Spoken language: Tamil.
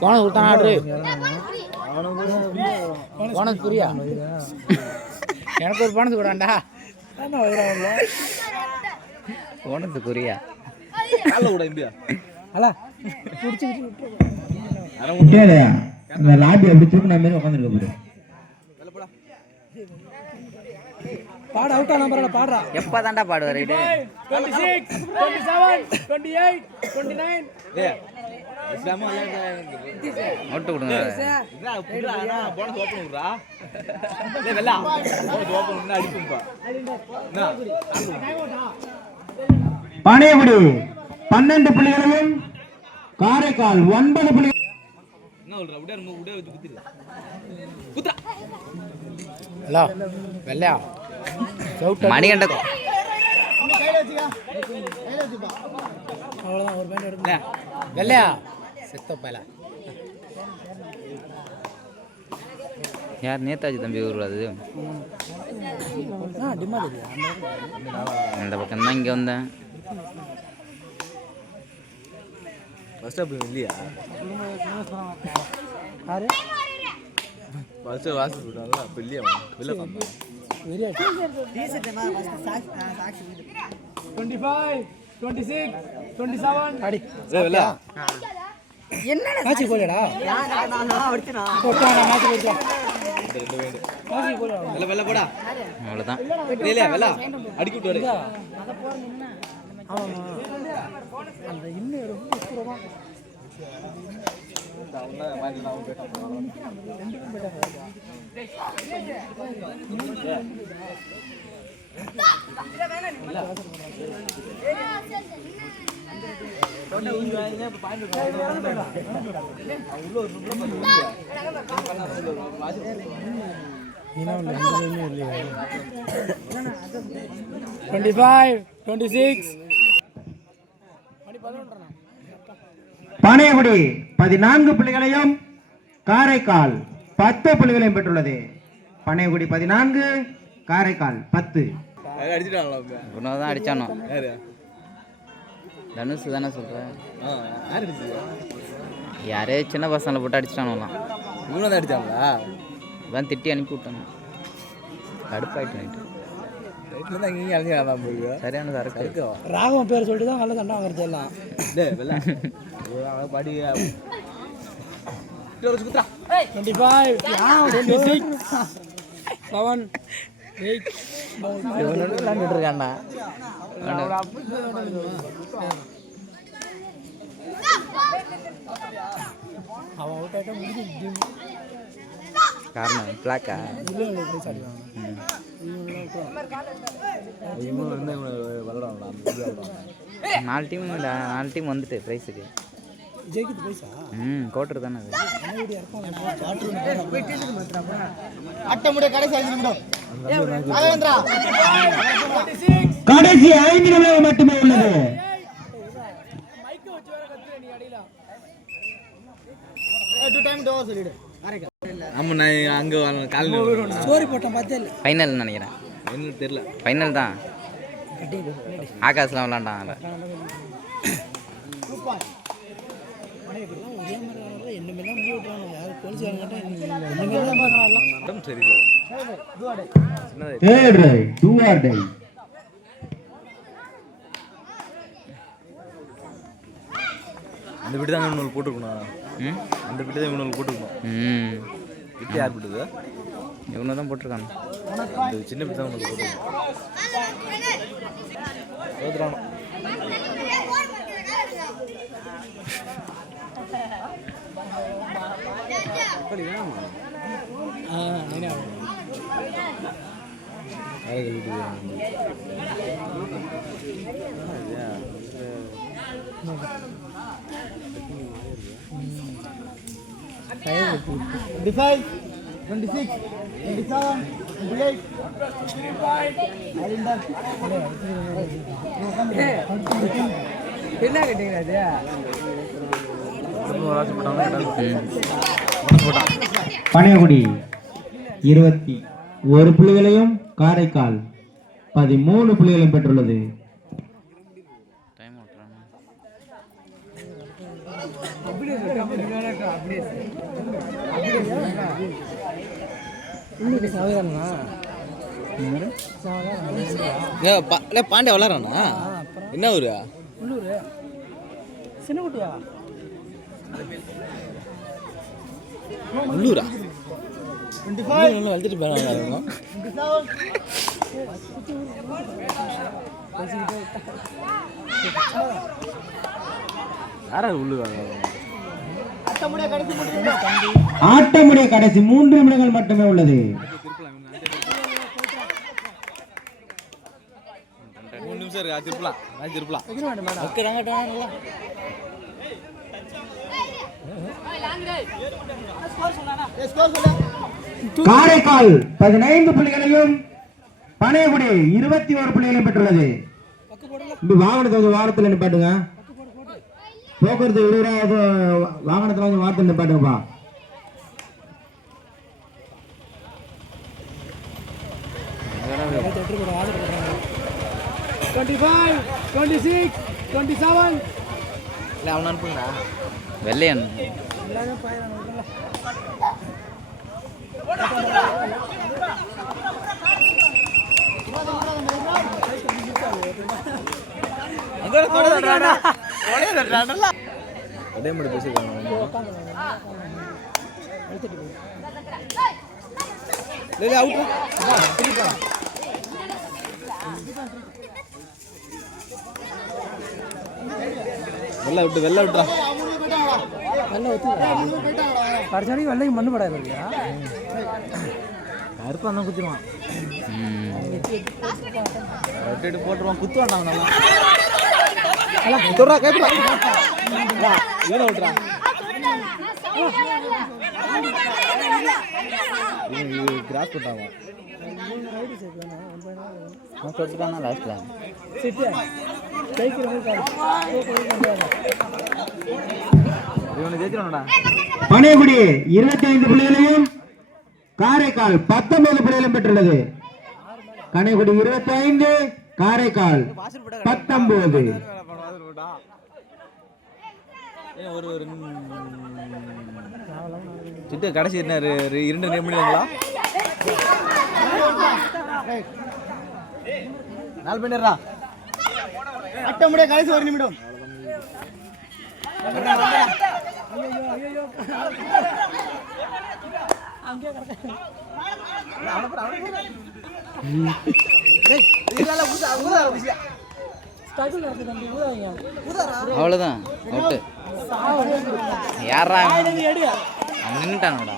போனஸ் கொடுத்தானா ஆர்டரு போனஸ் புரியா எனக்கு ஒரு போனஸ் கூடாண்டா போனஸ் புரியா அந்த லாபி அப்படி தூக்குன மாதிரி உட்காந்துருக்க பாரு பாட அவுட் ஆனா பரவாயில்ல பாடுறா. எப்போ தாண்டா பாடுவார் நோட்டு கொடுங்க. பனையபடி பன்னெண்டு புள்ளிகளையும் காரைக்கால் ஒன்பது புள்ளி ஹலோ வெள்ளையா மணிகண்ட அவ்வளோதான் ஒரு பேண்ட் எடுத்து வெள்ளையா? செத்த பயல. யார் நேதாஜி தம்பி டிம்மா தெரியா அந்த பக்கம் தான் இங்கே வந்தேன். ஸ்டாப் இல்லையா? யாரு? ஃபர்ஸ்ட் வாசி போட்டாங்க அப்போ இல்லையா? வெளில வெரியா twenty five twenty six twenty seven அடி வெளில மேட்ச் போலடா அவ்வளோதான் அடிக்கி விட்டு வரு. ஆமாம் அந்த இன்னும் ரொம்ப டுவெண்ட்டி ஃபைவ் டுவெண்ட்டி சிக்ஸ் பனையபடி பதினான்கு புள்ளிகளையும் காரைக்கால் பத்து புள்ளிகளையும் பெற்றுள்ளது. பனையகுடி பதினான்கு காரைக்கால் பத்து. தான் அடித்தானோ யாரு? தனுஷ் தானே சொல்கிறேன் ஆ யார் அடிச்சது? யாரே சின்ன பசங்களை போட்டு அடிச்சிட்டானோலாம் இவனை தான் அடிச்சாங்களா? இதான் திட்டி அனுப்பி விட்டாங்க கடுப்பாயிட்டு நைட்டு. சரியான சரக்கு ராகவன் பேர் சொல்லிட்டு தான் நல்ல சண்டை வாங்குறது எல்லாம். Twenty five twenty six seven eight விளாண்டுட்டு இருக்காண்டா அவன் அவுட் ஆகிட்டா முடிஞ்சு காரணம் பிளாக்கா இல்லை நாலு டீம் நாலு டீம் வந்துட்டு ப்ரைஸுக்கு ஜெயிக்கிது பைசா ம் கோட்டர் தானே அது? கடைசி ஐந்து நிமிடம். மட்டுமே உள்ளது. ஸ்டோரி போட்டேன் பார்த்தே இல்லை. ஃபைனல் நினைக்கிறேன். என்ன தெரியல. ஃபைனல் தான். ஆகாஷ்லாம் விளாண்டான் ஒரே மாதிரி என்ன மாதிரி தான் முடிவு விட்டுறாங்க. யாரும் போலீஸ் வாங்க மாட்டேன் என்ன மாதிரி தான் பார்க்குறாங்க உடம்பு சரியில்லை சின்னதாக third right two or tie அந்த வீட்டு தான் இவனுக்கு போட்டுருக்கணும். ம்? அந்த வீட்டு தான் இவனுக்கு போட்டுருக்கணும். ம். வீட்டு யார் விட்டுது? இவனை தான் போட்டிருக்காங்க. இந்த சின்ன வீட்டு தான் உனக்கு போட்டுருக்கணும் சோதரானோ என்ன யாருக்கு twenty six twenty seven twenty eight என்ன கேட்டீங்களா அது பனையகுடி இருபத்தி ஒரு புள்ளிகளையும் காரைக்கால் பதிமூணு புள்ளிகளையும் பெற்றுள்ளது. பாண்டியா விளாட்றானா? என்ன ஊரு? சின்ன குட்டியா? உள்ளூரா? நல்லா வளர்த்துட்டு கடைசி முடிவு ஆட்டமுடைய கடைசி மூன்று நிமிடங்கள் மட்டுமே உள்ளது. மூணு நிமிஷம் இருக்கா திருப்பலாம் நான் திருப்பலாம் காரைக்கால் பதினைந்து புள்ளிகளையும் பனையகுடி இருபத்தி ஒரு புள்ளிகளையும் பெற்றுள்ளது. இப்படி வாகனத்தை வந்து வாரத்தில் நிப்பாட்டுங்க. போக்குவரத்து இருபது வாகனத்தில் வந்து வாரத்தில் நிப்பாட்டுங்கப்பா. Twenty five twenty six twenty seven இல்லை அவன் அனுப்புங்கண்ணா வெள்ளையன். அதே மாதிரி பேசிருக்காங்க அவுட் வெள்ள விட்டு வெள்ள விட்டுறா நல்லா ஒத்துக்கிறா கடைசி வரைக்கும் வெள்ளைக்கு மண்ணு படாது இல்லையா கருப்பா தான் குத்திடுவான் விட்டுட்டு போட்டுருவான் குத்துவான் நல்லா குத்துறா கேட்பா இவனை விட்டுறா கிராஸ் லாஸ்ட்ல இவனை ஜெயிச்சிடணும்டா பனையகுடி இருபத்தி ஐந்து புள்ளிகளையும் காரைக்கால் பத்தொன்பது புள்ளிகளையும் பெற்றுள்ளது. கனைக்குடி இருபத்தி ஐந்து காரைக்கால் பத்தொன்பது. சிட்டு கடைசி என்ன இரண்டு நிமிடங்களா? நாலு பண்ணிடுறா அட்டமுடைய கடைசி ஒரு நிமிடம். அவ்வளோதான் அவுட்டு யாரா நின்றுட்டானடா